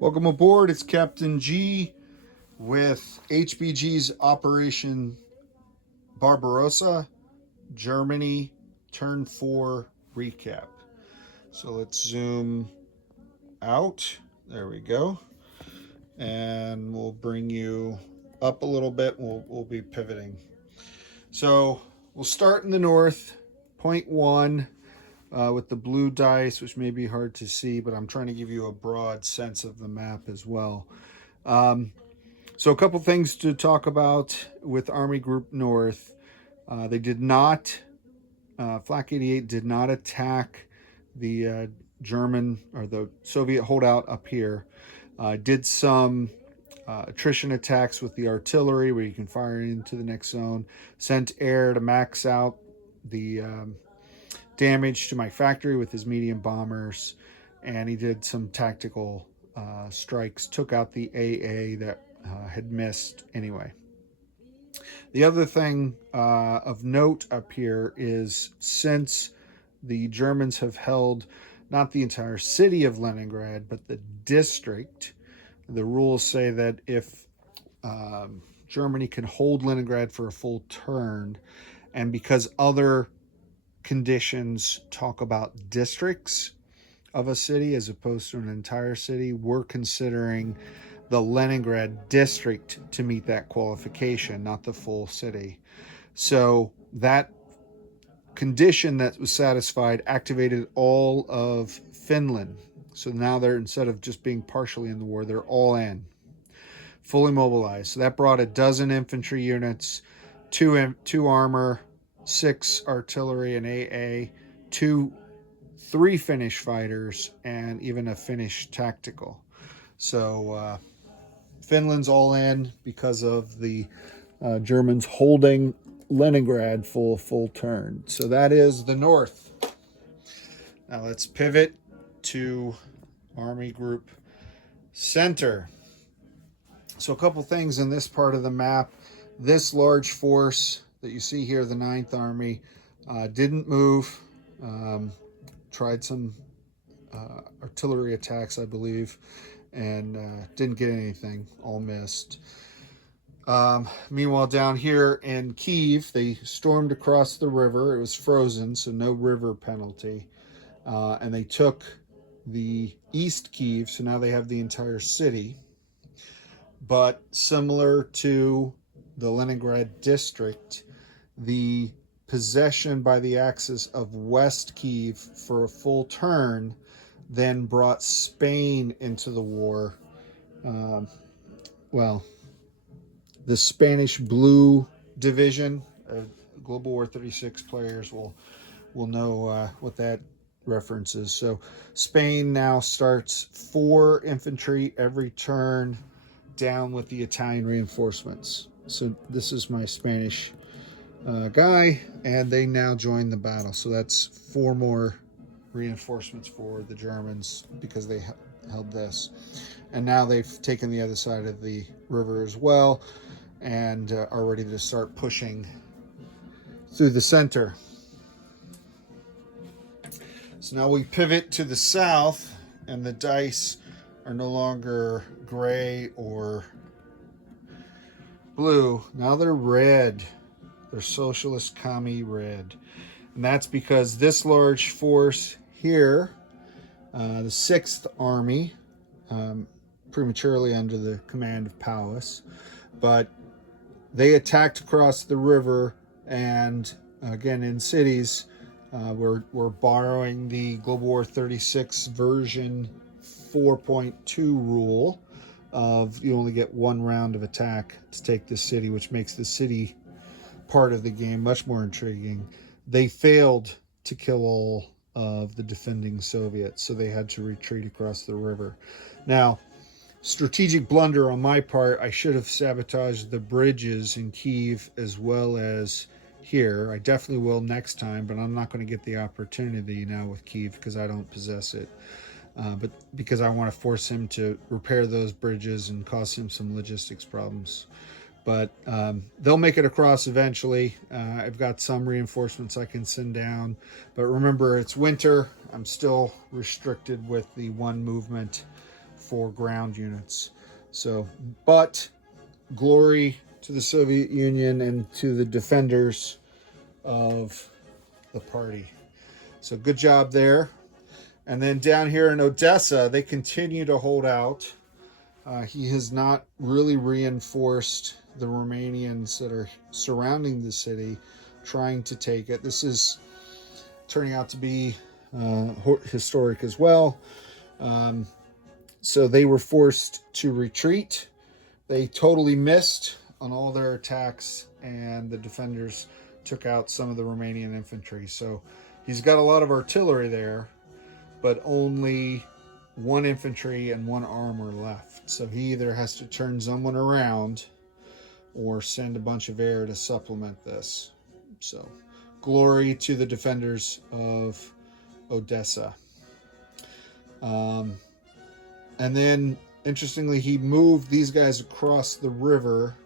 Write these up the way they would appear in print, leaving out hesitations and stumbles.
Welcome aboard. It's Captain G with HBG's Operation Barbarossa, Germany, Turn 4 recap. So let's zoom out. There we go. And we'll bring you up a little bit. We'll be pivoting. So we'll start in the north, point one, with the blue dice, which may be hard to see, but I'm trying to give you a broad sense of the map as well. So a couple things to talk about with Army Group North. They did not, Flak 88 did not attack the German or the Soviet holdout up here. Did some attrition attacks with the artillery where you can fire into the next zone. Sent air to max out the damage to my factory with his medium bombers. And he did some tactical strikes, took out the AA that had missed anyway. The other thing of note up here is since the Germans have held not the entire city of Leningrad, but the district, the rules say that if Germany can hold Leningrad for a full turn, and because other conditions talk about districts of a city as opposed to an entire city, we're considering the Leningrad district to meet that qualification, not the full city. So that condition that was satisfied activated all of Finland. So now they're, instead of just being partially in the war, they're all in, fully mobilized. So that brought a dozen infantry units, two armor, 6 artillery and AA, 3 Finnish fighters, and even a Finnish tactical. So Finland's all in because of the Germans holding Leningrad full turn. So that is the north. Now let's pivot to Army Group Center. So a couple things in this part of the map. This large force that you see here, the 9th Army, didn't move. Tried some artillery attacks, I believe, and didn't get anything, all missed. Meanwhile, down here in Kiev, they stormed across the river. It was frozen, so no river penalty. And they took the East Kiev, so now they have the entire city. But similar to the Leningrad district, the possession by the Axis of West Kiev for a full turn then brought Spain into the war. The Spanish Blue Division, Global War 36 players will know what that reference is. So Spain now starts 4 infantry every turn down with the Italian reinforcements. So this is my Spanish guy, and they now join the battle. So that's 4 more reinforcements for the Germans because they held this. And now they've taken the other side of the river as well and are ready to start pushing through the center. So now we pivot to the south, and the dice are no longer gray or blue. Now they're red. They're socialist commie red. And that's because this large force here, the 6th Army, prematurely under the command of Powis, but they attacked across the river, and again in cities, we're borrowing the Global War 36 version 4.2 rule of you only get 1 round of attack to take the city, which makes the city part of the game much more intriguing. They failed to kill all of the defending Soviets, so they had to retreat across the river. Now, strategic blunder on my part, I should have sabotaged the bridges in Kiev as well as here. I definitely will next time, but I'm not going to get the opportunity now with Kiev because I don't possess it. But because I want to force him to repair those bridges and cause him some logistics problems. But they'll make it across eventually. I've got some reinforcements I can send down. But remember, it's winter. I'm still restricted with the 1 movement for ground units. So, but glory to the Soviet Union and to the defenders of the party. So good job there. And then down here in Odessa, they continue to hold out. He has not really reinforced the Romanians that are surrounding the city, trying to take it. This is turning out to be historic as well. So they were forced to retreat. They totally missed on all their attacks, and the defenders took out some of the Romanian infantry. So he's got a lot of artillery there, but only one infantry and one armor left. So he either has to turn someone around or send a bunch of air to supplement this. So glory to the defenders of Odessa. And then, interestingly, he moved these guys across the river.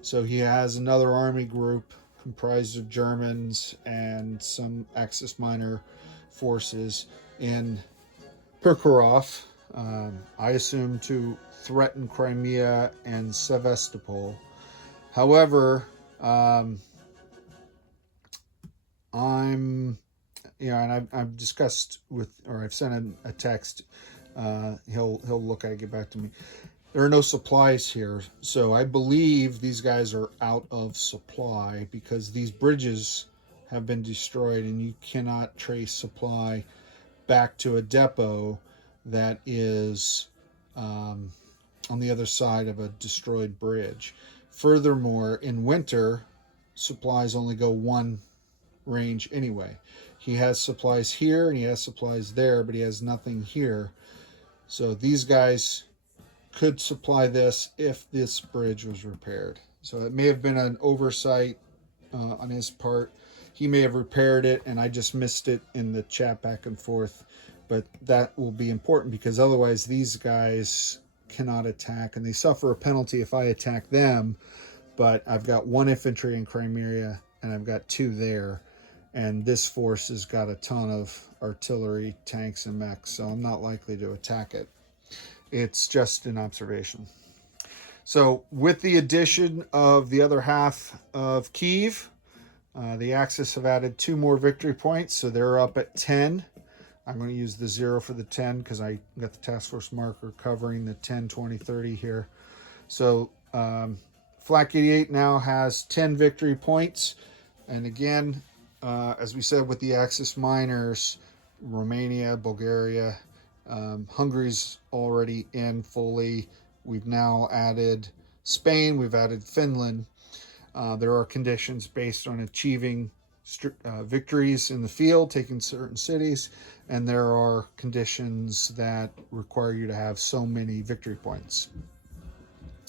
So he has another army group comprised of Germans and some Axis Minor forces in Prokhorovsk, I assume to threaten Crimea and Sevastopol. However, and I've discussed with, or I've sent him a text. He'll look at it, get back to me. There are no supplies here, so I believe these guys are out of supply because these bridges have been destroyed, and you cannot trace supply back to a depot that is on the other side of a destroyed bridge. Furthermore, in winter, supplies only go one range anyway. He has supplies here and he has supplies there, but he has nothing here. So these guys could supply this if this bridge was repaired. So it may have been an oversight on his part. He may have repaired it and I just missed it in the chat back and forth. But that will be important because otherwise these guys cannot attack, and they suffer a penalty if I attack them. But I've got one infantry in Crimea and I've got two there. And this force has got a ton of artillery, tanks, and mechs, so I'm not likely to attack it. It's just an observation. So with the addition of the other half of Kyiv, the Axis have added 2 more victory points, so they're up at 10. I'm going to use the 0 for the 10 because I got the task force marker covering the 10, 20, 30 here. So Flak 88 now has 10 victory points. And again, as we said with the Axis minors, Romania, Bulgaria, Hungary's already in fully. We've now added Spain, we've added Finland. There are conditions based on achieving victories in the field, taking certain cities, and there are conditions that require you to have so many victory points.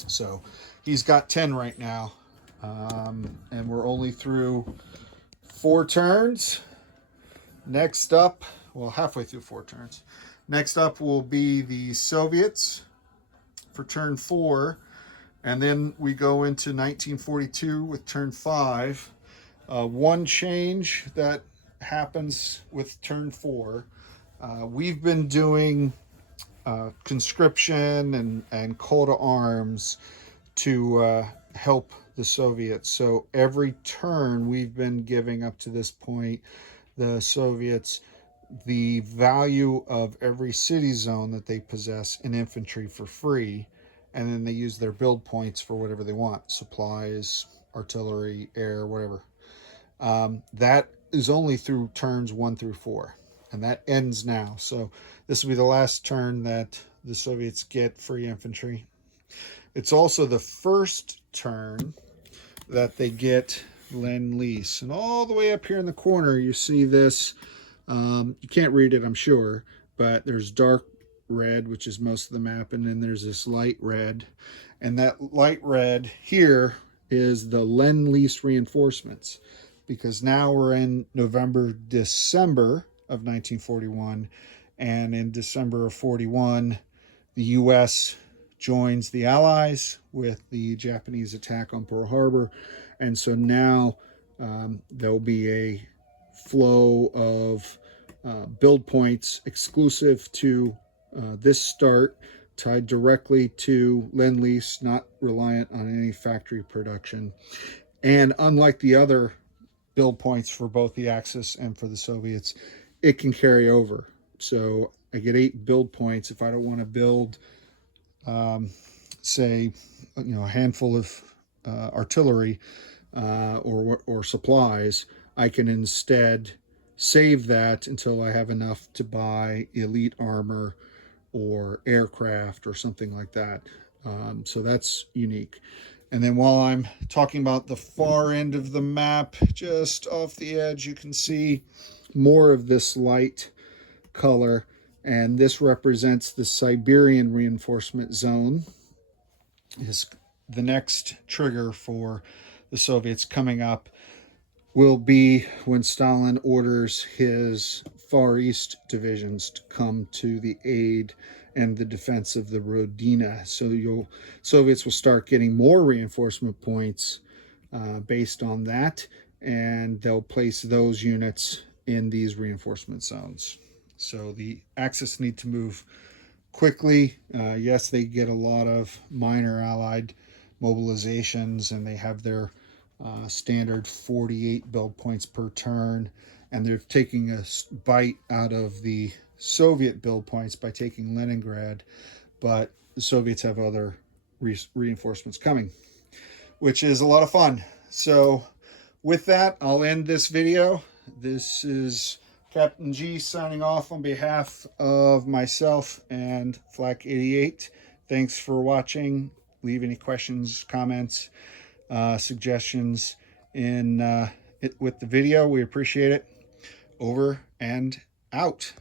So he's got 10 right now, and we're only through 4 turns. Next up, well, halfway through 4 turns. Next up will be the Soviets for turn 4, and then we go into 1942 with turn 5. One change that happens with turn 4, we've been doing conscription and call to arms to help the Soviets. So every turn we've been giving up to this point the Soviets the value of every city zone that they possess in infantry for free, and then they use their build points for whatever they want, supplies, artillery, air, whatever. That is only through turns 1 through 4, and that ends now. So this will be the last turn that the Soviets get free infantry. It's also the first turn that they get Lend-Lease. And all the way up here in the corner, you see this. You can't read it, I'm sure, but there's dark red, which is most of the map, and then there's this light red. And that light red here is the Lend-Lease reinforcements, because now we're in November, December of 1941, and in December of 41, the U.S. joins the Allies with the Japanese attack on Pearl Harbor. And so now there'll be a flow of build points exclusive to this start tied directly to Lend-Lease, not reliant on any factory production. And unlike the other build points for both the Axis and for the Soviets, it can carry over. So I get 8 build points if I don't want to build, say, a handful of artillery or supplies. I can instead save that until I have enough to buy elite armor or aircraft or something like that. So that's unique. And then while I'm talking about the far end of the map, just off the edge, you can see more of this light color. And this represents the Siberian reinforcement zone. Is the next trigger for the Soviets coming up will be when Stalin orders his Far East divisions to come to the aid and the defense of the Rodina. So Soviets will start getting more reinforcement points based on that, and they'll place those units in these reinforcement zones. So the Axis need to move quickly. Yes, they get a lot of minor Allied mobilizations, and they have their standard 48 build points per turn, and they're taking a bite out of the Soviet build points by taking Leningrad, but the Soviets have other reinforcements coming, which is a lot of fun. So with that, I'll end this video. This is Captain G signing off on behalf of myself and Flak 88. Thanks for watching. Leave any questions, comments, suggestions with the video. We appreciate it. Over and out.